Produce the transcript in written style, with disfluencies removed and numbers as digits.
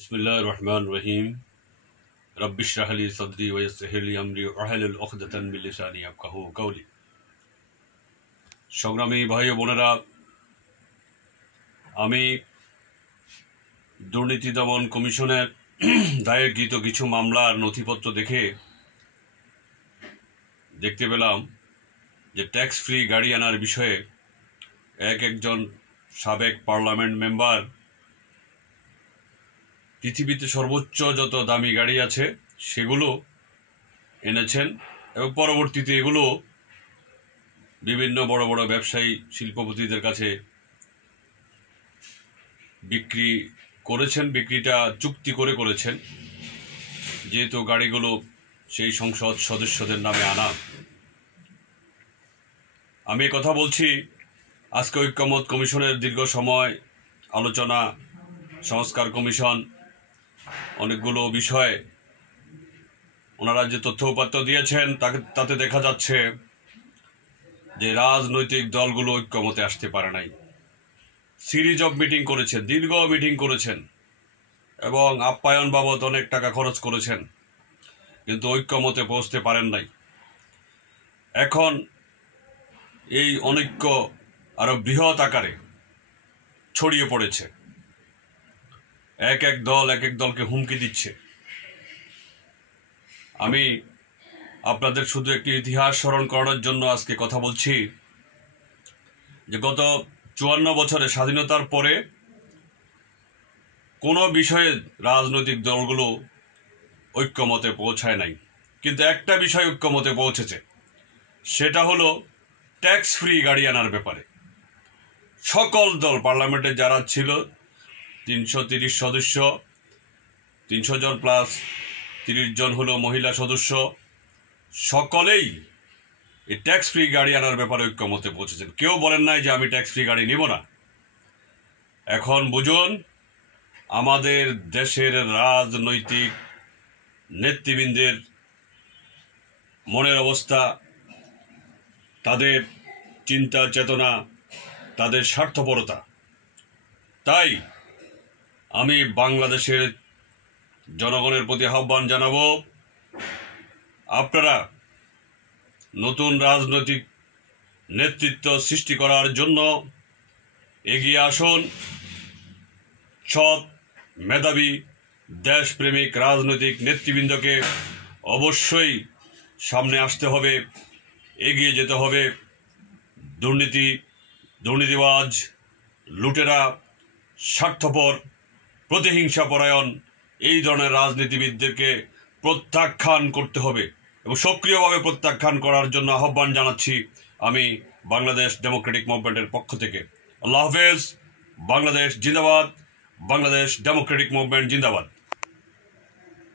बिस्मिल्लाहिर्रहमानिर्रहीम रब्बिश्रह ली सदरी वयस्सिर ली अमरी वाहलुल उक़दतन मिन लिसानी यफ़क़हू क़ौली। সংগ্রামী ভাই ও বোনেরা, আমি দুর্নীতি দমন কমিশনের দায়েরকৃত কিছু মামলার নথিপত্র দেখতে পেলাম যে ট্যাক্স ফ্রি গাড়ি আনার বিষয়ে একজন সাবেক পার্লামেন্ট মেম্বার পৃথিবীতে সর্বোচ্চ যত দামি গাড়ি আছে সেগুলো এনেছেন এবং পরবর্তীতে এগুলো বিভিন্ন বড় বড় ব্যবসায়ী শিল্পপতিদের কাছে বিক্রি করেছেন। বিক্রিটা চুক্তি করেছেন, যেহেতু গাড়িগুলো সেই সংসদ সদস্যদের নামে আনা। আমি কথা বলছি আজকে ঐক্যমত কমিশনের দীর্ঘ সময় আলোচনা, সংস্কার কমিশন অনেকগুলো বিষয়ে ওনারা যে তথ্য উপাত্ত দিয়েছেন তাতে দেখা যাচ্ছে যে রাজনৈতিক দলগুলো ঐক্যমতে আসতে পারে নাই। সিরিজ অফ মিটিং করেছেন, দীর্ঘ মিটিং করেছেন এবং আপ্যায়ন বাবদ অনেক টাকা খরচ করেছেন, কিন্তু ঐক্যমতে পৌঁছতে পারেন নাই। এখন এই অনৈক্য আরো বৃহৎ আকারে ছড়িয়ে পড়েছে। এক এক দলকে হুমকি দিচ্ছে। আমি আপনাদের শুধু একটি ইতিহাস স্মরণ করানোর জন্য আজকে কথা বলছি যে গত 54 বছরে স্বাধীনতার পরে কোনো বিষয়ে রাজনৈতিক দলগুলো ঐক্যমতে পৌঁছায় নাই, কিন্তু একটা বিষয় ঐক্যমতে পৌঁছেছে, সেটা হলো ট্যাক্স ফ্রি গাড়ি আনার ব্যাপারে। সকল দল, পার্লামেন্টে যারা ছিল 330 সদস্য, 300 জন প্লাস 30 জন হলো মহিলা সদস্য, সকলেই এই ট্যাক্স ফ্রি গাড়ি আনার ব্যাপারে ঐক্যমতে পৌঁছেছেন। কেউ বলেন নাই যে আমি ট্যাক্স ফ্রি গাড়ি নিব না। এখন বুঝুন আমাদের দেশের রাজনৈতিক নেতৃবৃন্দের মনের অবস্থা, তাদের চিন্তা চেতনা, তাদের স্বার্থপরতা। তাই আমি বাংলাদেশের জনগণের প্রতি আহ্বান জানাবো, আপনারা নতুন রাজনৈতিক নেতৃত্ব সৃষ্টি করার জন্য এগিয়ে আসুন। সৎ, মেধাবী, দেশপ্রেমিক রাজনৈতিক নেতৃবৃন্দকে অবশ্যই সামনে আসতে হবে, এগিয়ে যেতে হবে। দুর্নীতিবাজ, লুটেরা, স্বার্থপর, প্রতিহিংসাপরায়ণ এই ধরনের রাজনীতিবিদদেরকে প্রত্যাখ্যান করতে হবে এবং সক্রিয়ভাবে প্রত্যাখ্যান করার জন্য আহ্বান জানাচ্ছি আমি বাংলাদেশ ডেমোক্রেটিক মুভমেন্টের পক্ষ থেকে। আল্লাহ হাফেজ। বাংলাদেশ জিন্দাবাদ। বাংলাদেশ ডেমোক্রেটিক মুভমেন্ট জিন্দাবাদ।